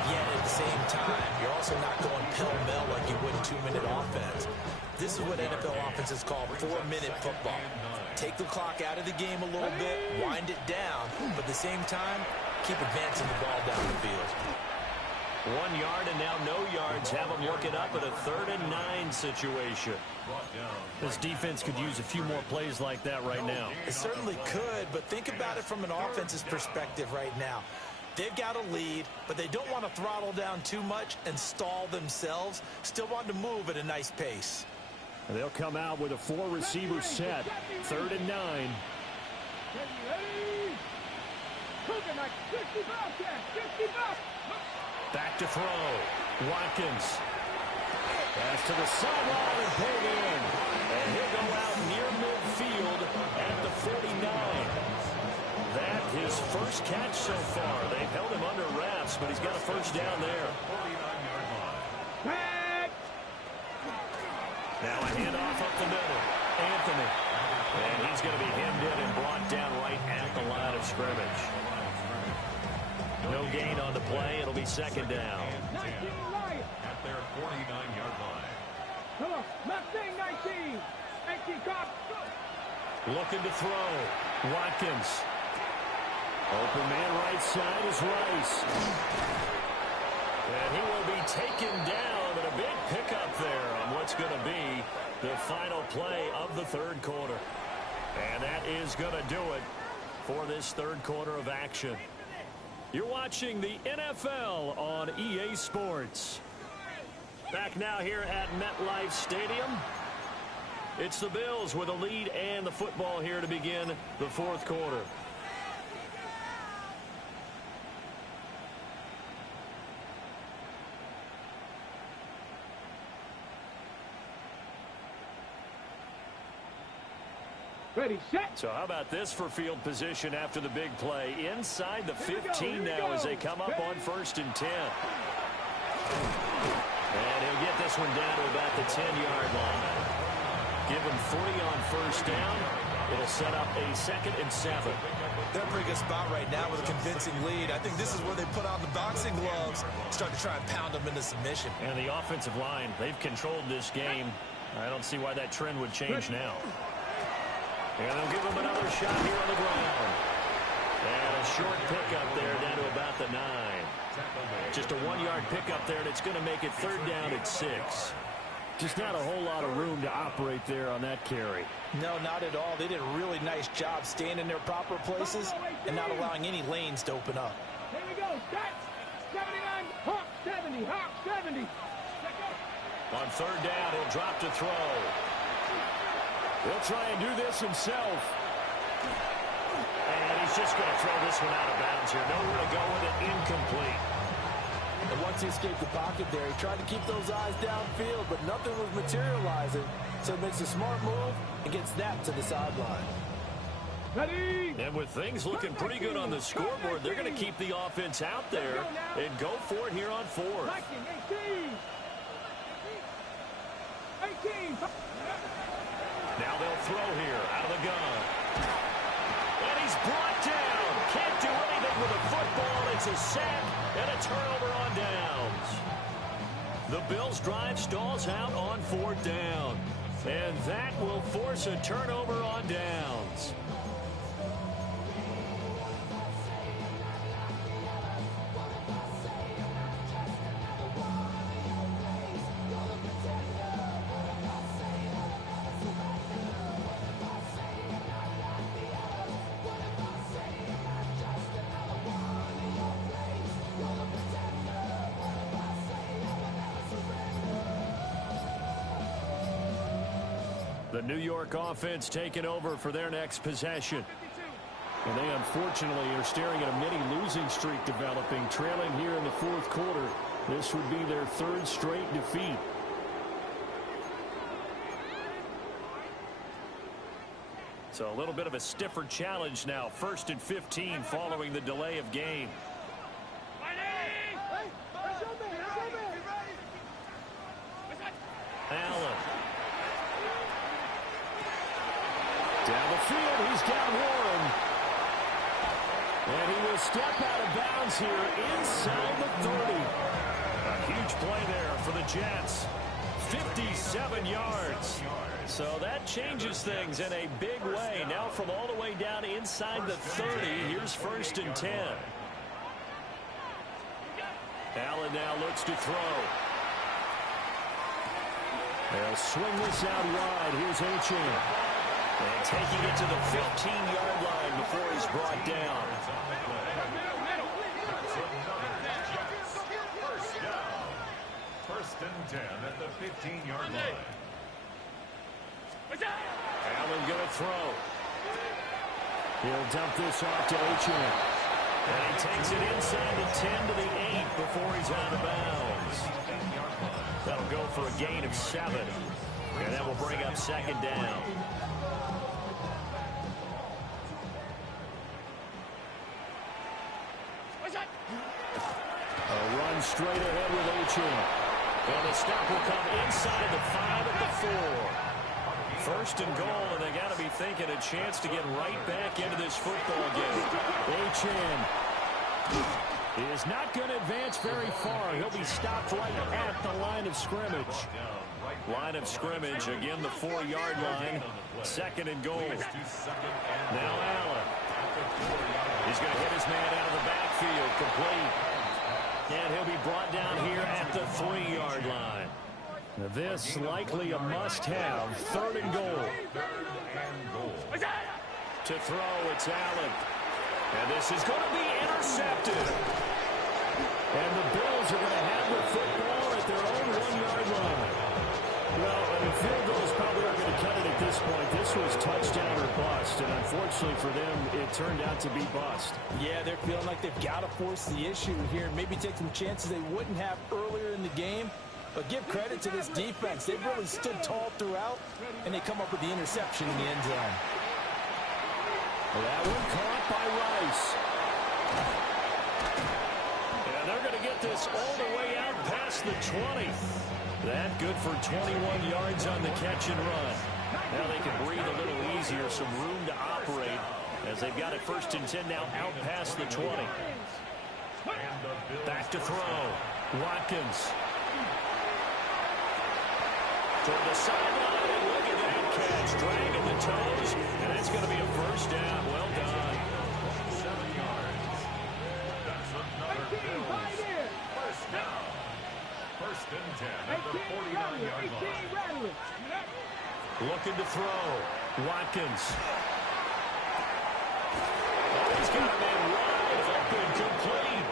Yet at the same time, you're also not going pell-mell like you would in 2-minute offense. This is what NFL offenses call 4-minute football. Take the clock out of the game a little bit, wind it down, but at the same time, keep advancing the ball down the field. 1 yard and now no yards. Have them work it up at a 3rd and 9 situation. This defense could use a few more plays like that right now. It certainly could, but think about it from an offense's perspective right now. They've got a lead, but they don't want to throttle down too much and stall themselves. Still want to move at a nice pace. They'll come out with a 4-receiver set. 3rd and 9. Back to throw. Watkins. Pass to the sideline and pulled in. And he'll go out near midfield at the 49. That his first catch so far. They've held him under wraps, but he's got a first down there. Now a handoff up the middle. Anthony. And he's going to be hemmed in and brought down right at the line of scrimmage. No gain on the play. It'll be 2nd down. At their 49-yard line. Come on, Mustang 19. 19, cop. Looking to throw. Watkins. Open man right side is Rice. And he will be taken down, but a big pickup there on what's going to be the final play of the third quarter. And that is going to do it for this third quarter of action. You're watching the NFL on EA Sports. Back now here at MetLife Stadium. It's the Bills with a lead and the football here to begin the fourth quarter. Ready, set. So how about this for field position after the big play? Inside the 15 now as they come up on 1st and 10. And he'll get this one down to about the 10-yard line. Give him 3 on 1st down. It'll set up a 2nd and 7. They're in a pretty good spot right now with a convincing lead. I think this is where they put on the boxing gloves, start to try and pound them into submission. And the offensive line, they've controlled this game. I don't see why that trend would change now. And they'll give him another shot here on the ground. And a short pickup there down to about the 9. Just a 1-yard pickup there, and it's going to make it 3rd down at 6. Just not a whole lot of room to operate there on that carry. No, not at all. They did a really nice job staying in their proper places and not allowing any lanes to open up. Here we go. Set. 79. Hawk 70. Hawk 70. On 3rd down, he'll drop to throw. He'll try and do this himself. And he's just going to throw this one out of bounds here. Nowhere to go with it. Incomplete. And once he escaped the pocket there, he tried to keep those eyes downfield, but nothing was materializing. So he makes a smart move and gets that to the sideline. Ready. And with things looking pretty good on the scoreboard, they're going to keep the offense out there and go for it here on 4th. 18. 18. Now they'll throw here out of the gun. And he's brought down. Can't do anything with a football. It's a sack and a turnover on downs. The Bills' drive stalls out on 4th down. And that will force a turnover on downs. New York offense taking over for their next possession. And they unfortunately are staring at a mini losing streak developing, trailing here in the fourth quarter. This would be their third straight defeat. So a little bit of a stiffer challenge now. 1st and 15 following the delay of game. Allen. Down the field, he's got Warren. And he will step out of bounds here inside the 30. A huge play there for the Jets. 57 yards. So that changes things in a big way. Now from all the way down inside the 30, here's 1st and 10. Allen now looks to throw. They'll swing this out wide. Here's Achane. And taking it to the 15-yard line before he's brought down. First and 10 at the 15-yard line. Allen going to throw. He'll dump this off to Achane. And he takes it inside the 10 to the 8 before he's out of bounds. That'll go for a gain of 7. And that will bring up 2nd down. A run straight ahead with Achane. And the stop will come inside the 5 at the 4. 1st and goal, and they got to be thinking a chance to get right back into this football game. Achane is not going to advance very far. He'll be stopped right at the line of scrimmage. Line of scrimmage, again the 4-yard line. 2nd and goal. Now Allen. He's going to hit his man out of the backfield, complete. And he'll be brought down here at the 3-yard line. Now this likely a must-have. 3rd and goal. To throw, it's Allen. And this is going to be intercepted. And the Bills are going to have the football at their own 1-yard line. Well, the field goal is probably not going to cut it at this point. This was touchdown or bust, and unfortunately for them, it turned out to be bust. Yeah, they're feeling like they've got to force the issue here. Maybe take some chances they wouldn't have earlier in the game. But give credit to this defense. They've really stood tall throughout, and they come up with the interception in the end zone. Well, that one caught by Rice. And they're going to get this all the way out past the 20. That good for 21 yards on the catch and run. Now they can breathe a little easier, some room to operate as they've got it 1st and 10 now out past the 20. Back to throw. Watkins. Toward the sideline, and look at that catch. Dragging the toes, and it's going to be a 1st down. Well done. 7 yards. That's another Bills 1st down. 1st and 10 at the 49-yard line. Looking to throw. Watkins. Oh, he's got a man wide open, complete.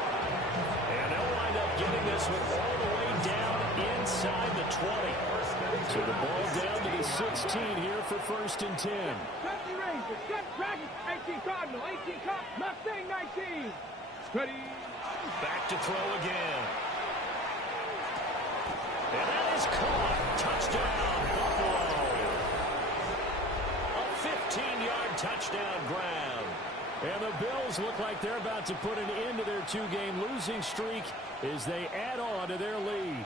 And they'll wind up getting this one all the way down inside the 20. So the ball down to the 16 here for 1st and 10. 20 Rangers, 10 Dragons, 18 Cardinal, 18 Cops, Mustang 19. Ready. Back to throw again. And that is caught. Touchdown, Buffalo. A 15-yard touchdown grab. And the Bills look like they're about to put an end to their 2-game losing streak as they add on to their lead.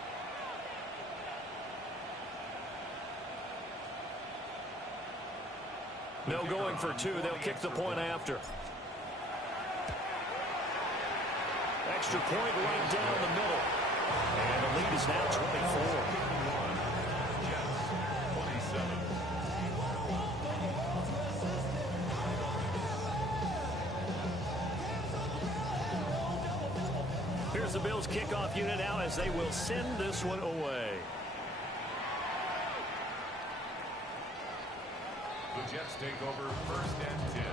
No going for 2. They'll kick the point after. Extra point right down the middle. And the lead is now 24. Here's the Bills kickoff unit now as they will send this one away. The Jets take over 1st and 10.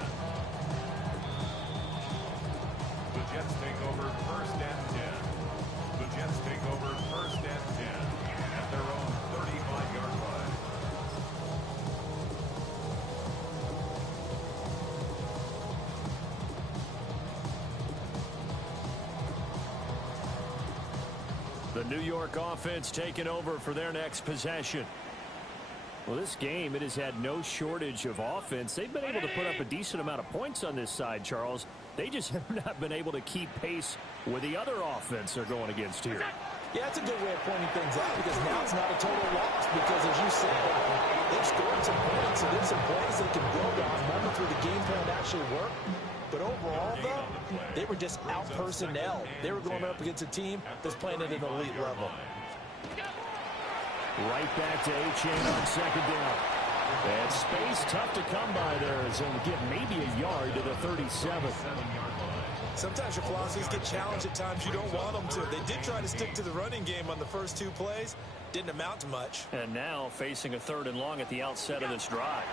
The Jets take over 1st and 10. The Jets take over 1st and 10 at their own 35-yard line. The New York offense taking over for their next possession. Well, this game, it has had no shortage of offense. They've been able to put up a decent amount of points on this side, Charles. They just have not been able to keep pace with the other offense they're going against here. Yeah, that's a good way of pointing things out because now it's not a total loss because, as you said, they've scored some points, so there's some points they can build on moments where the game plan actually worked. But overall, though, they were just out-personnel. They were going up against a team that's playing at an elite level. Right back to Achane on second down. And space tough to come by there as they'll get maybe a yard to the 37. Sometimes your philosophies get challenged at times you don't want them to. They did try to stick to the running game on the first 2 plays. Didn't amount to much. And now facing a 3rd and long at the outset of this drive.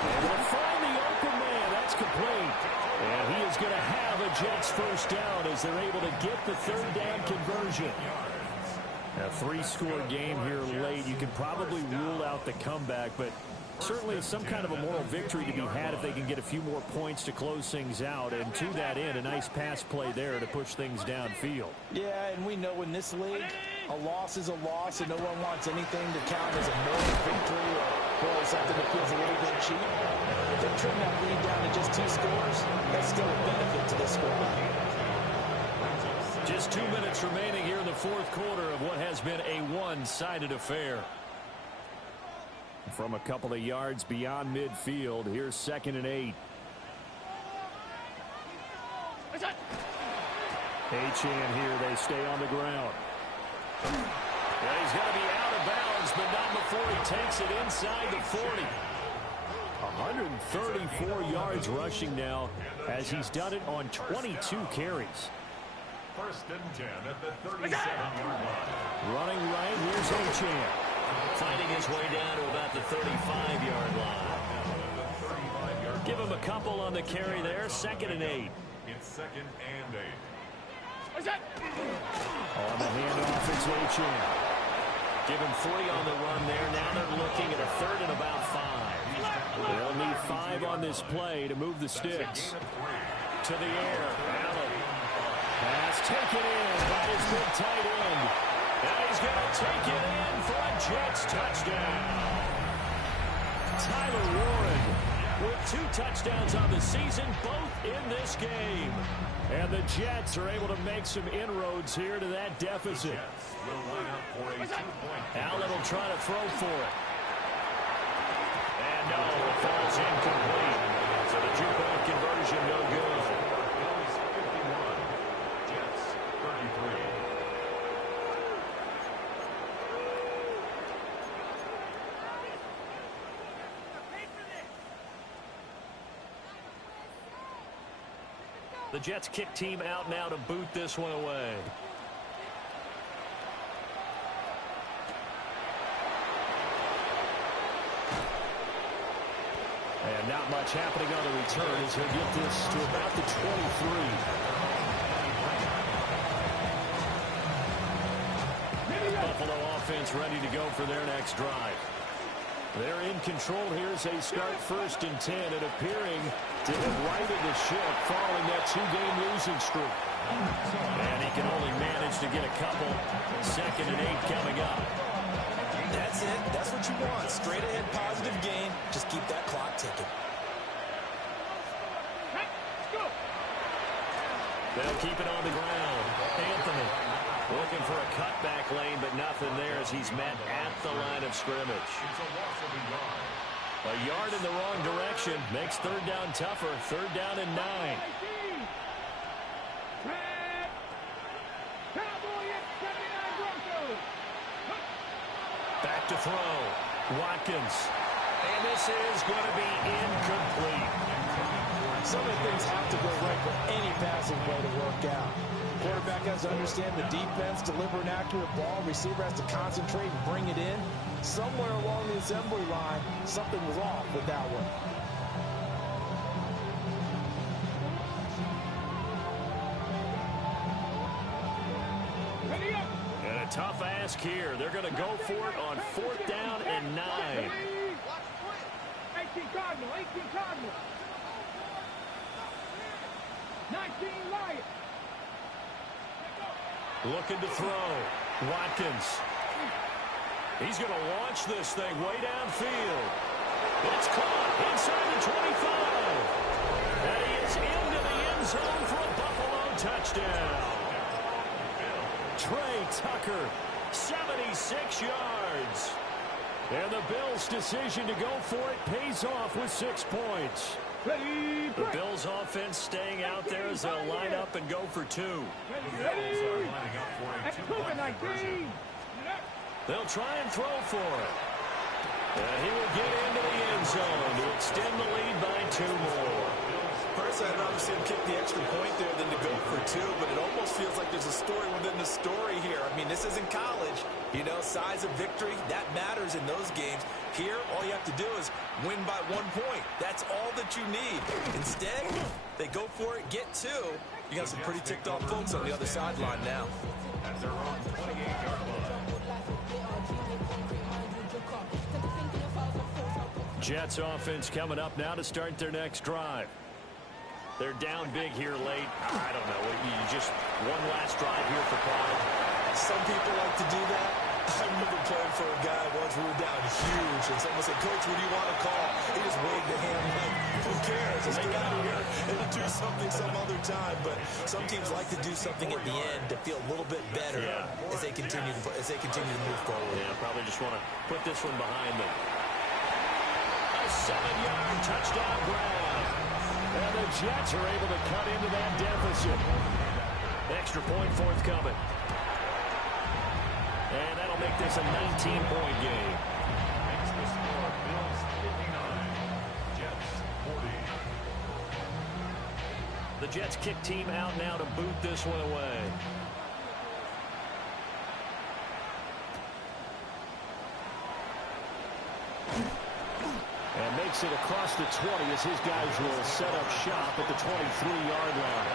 Able to find the open man. That's complete. And he is going to have a Jets first down as they're able to get the 3rd down conversion. A 3-score game here late. You can probably rule out the comeback, but certainly some kind of a moral victory to be had if they can get a few more points to close things out. And to that end, a nice pass play there to push things downfield. Yeah, and we know in this league, a loss is a loss, and no one wants anything to count as a moral victory or something that feels a little bit cheap. If they trim that lead down to just 2 scores, that's still a benefit to this squad. Just 2 minutes remaining here in the 4th quarter of what has been a one-sided affair. From a couple of yards beyond midfield, here's 2nd and 8. Achane here, they stay on the ground. Yeah, he's going to be out of bounds, but not before he takes it inside the 40. 134 yards rushing now as he's done it on 22 carries. 1st and 10 at the 37-yard line. Running right, here's Achane. Finding his way down to about the 35-yard line. Give him a couple on the carry there. 2nd and 8. It's 2nd and 8. On the handoff, it's Achane. Give him 3 on the run there. Now they're looking at a 3rd and about 5. They'll need 5 on this play to move the sticks. To the air. Allen. Pass taken in by his big tight end. And he's going to take it in for a Jets touchdown. Tyler Warren with 2 touchdowns on the season, both in this game. And the Jets are able to make some inroads here to that deficit. Allen will try to throw for it. And no, it falls incomplete. So the 2-point conversion no good. Bills 51, Jets 33. The Jets kick team out now to boot this one away. And not much happening on the return as he'll get this to about the 23. Buffalo offense ready to go for their next drive. They're in control here as they start 1st and 10 and appearing to have righted the ship following that 2-game losing streak. And he can only manage to get a couple. 2nd and 8 coming up. That's it. That's what you want. Straight ahead positive gain. Just keep that clock ticking. They'll keep it on the ground. Anthony looking for a cutback lane, but nothing there as he's met at the line of scrimmage. It's a loss of a yard. A yard in the wrong direction makes 3rd down tougher. 3rd down and 9. Back to throw. Watkins. And this is going to be incomplete. So many things have to go right for any passing play to work out. Quarterback has to understand the defense, deliver an accurate ball. Receiver has to concentrate and bring it in. Somewhere along the assembly line, something was off with that one. And a tough ask here. They're going to go for it on 4th down and 9. 18 Cardinal, 18 Cardinal. 19 Lions. Looking to throw. Watkins. He's going to launch this thing way downfield. It's caught inside the 25. And he is into the end zone for a Buffalo touchdown. Trey Tucker, 76 yards. And the Bills' decision to go for it pays off with 6 points. The Bills' offense staying out there as they'll line up and go for 2. They'll try and throw for it. And he will get into the end zone to extend the lead by 2 more. Personally, I'd rather see him kick the extra point there than to go for 2, but it almost feels like there's a story within the story here. I mean, this isn't college. You know, size of victory, that matters in those games. Here, all you have to do is win by 1 point. That's all that you need. Instead, they go for it, get 2. You got some pretty ticked off folks on the other sideline now. At their own 28-yard line. Jets offense coming up now to start their next drive. They're down big here late. I don't know. You just one last drive here for pride. Some people like to do that. I remember playing for a guy once we were down huge, and someone said, "Coach, what do you want to call?" He just waved the hand like, "Who cares? Let's get out of here and do something some other time." But some teams like to do something at the end to feel a little bit better as they continue to move forward. Yeah, probably just want to put this one behind them. A 7-yard touchdown grab. And the Jets are able to cut into that deficit. Extra point forthcoming. And that'll make this a 19-point game. Makes the score Bills 59, Jets 40. The Jets kick team out now to boot this one away. And makes it across the 20 as his guys will set up shop at the 23-yard line.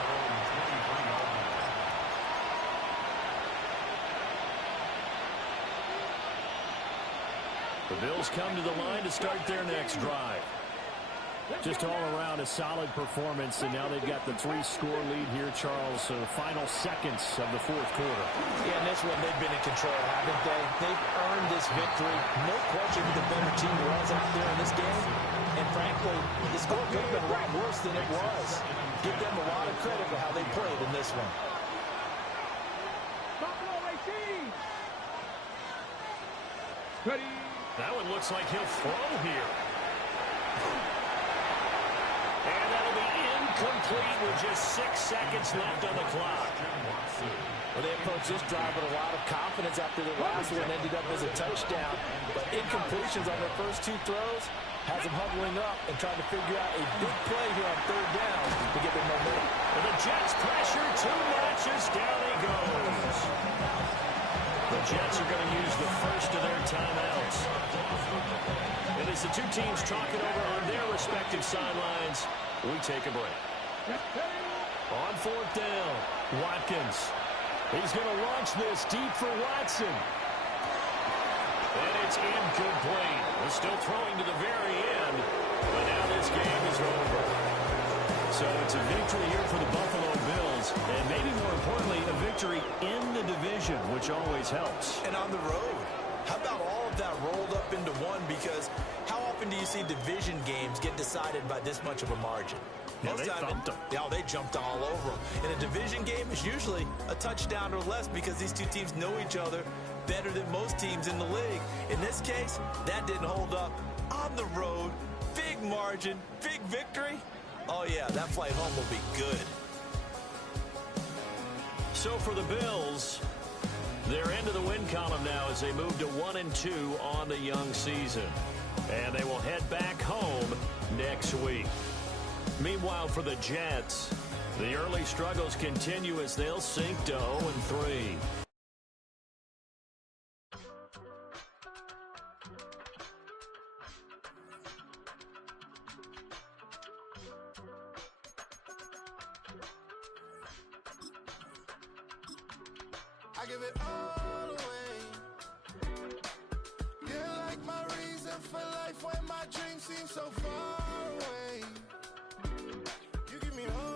The Bills come to the line to start their next drive. Just all around a solid performance, and now they've got the 3-score lead here, Charles. So the final seconds of the 4th quarter. Yeah, in this one, they've been in control, haven't they? They've earned this victory. No question who the better team was out there in this game. And frankly, the score could have been a lot worse than it was. Give them a lot of credit for how they played in this one. That one looks like he'll throw here. And that'll be incomplete with just 6 seconds left on the clock. Well, they approached this drive with a lot of confidence after the last one ended up as a touchdown. But incompletions on their first 2 throws has them huddling up and trying to figure out a big play here on 3rd down to get their momentum. And the Jets pressure too much as down he goes. The Jets are going to use the first of their timeouts. And as the 2 teams talking over on their respective sidelines, we take a break. On 4th down, Watkins. He's going to launch this deep for Watson. And it's incomplete. We're still throwing to the very end, but now this game is over. So it's a victory here for the Buffalo Bills, and maybe more importantly, a victory in the division, which always helps. And on the road. How about all of that rolled up into one? Because how often do you see division games get decided by this much of a margin? Most they thumped them. Yeah, they jumped all over them. In a division game, it's usually a touchdown or less because these 2 teams know each other better than most teams in the league. In this case, that didn't hold up. On the road, big margin, big victory. Oh, yeah, that flight home will be good. So for the Bills, they're into the win column now as they move to 1-2 on the young season. And they will head back home next week. Meanwhile, for the Jets, the early struggles continue as they'll sink to 0-3. I give it all away. You're like my reason for life when my dreams seem so far away. You give me all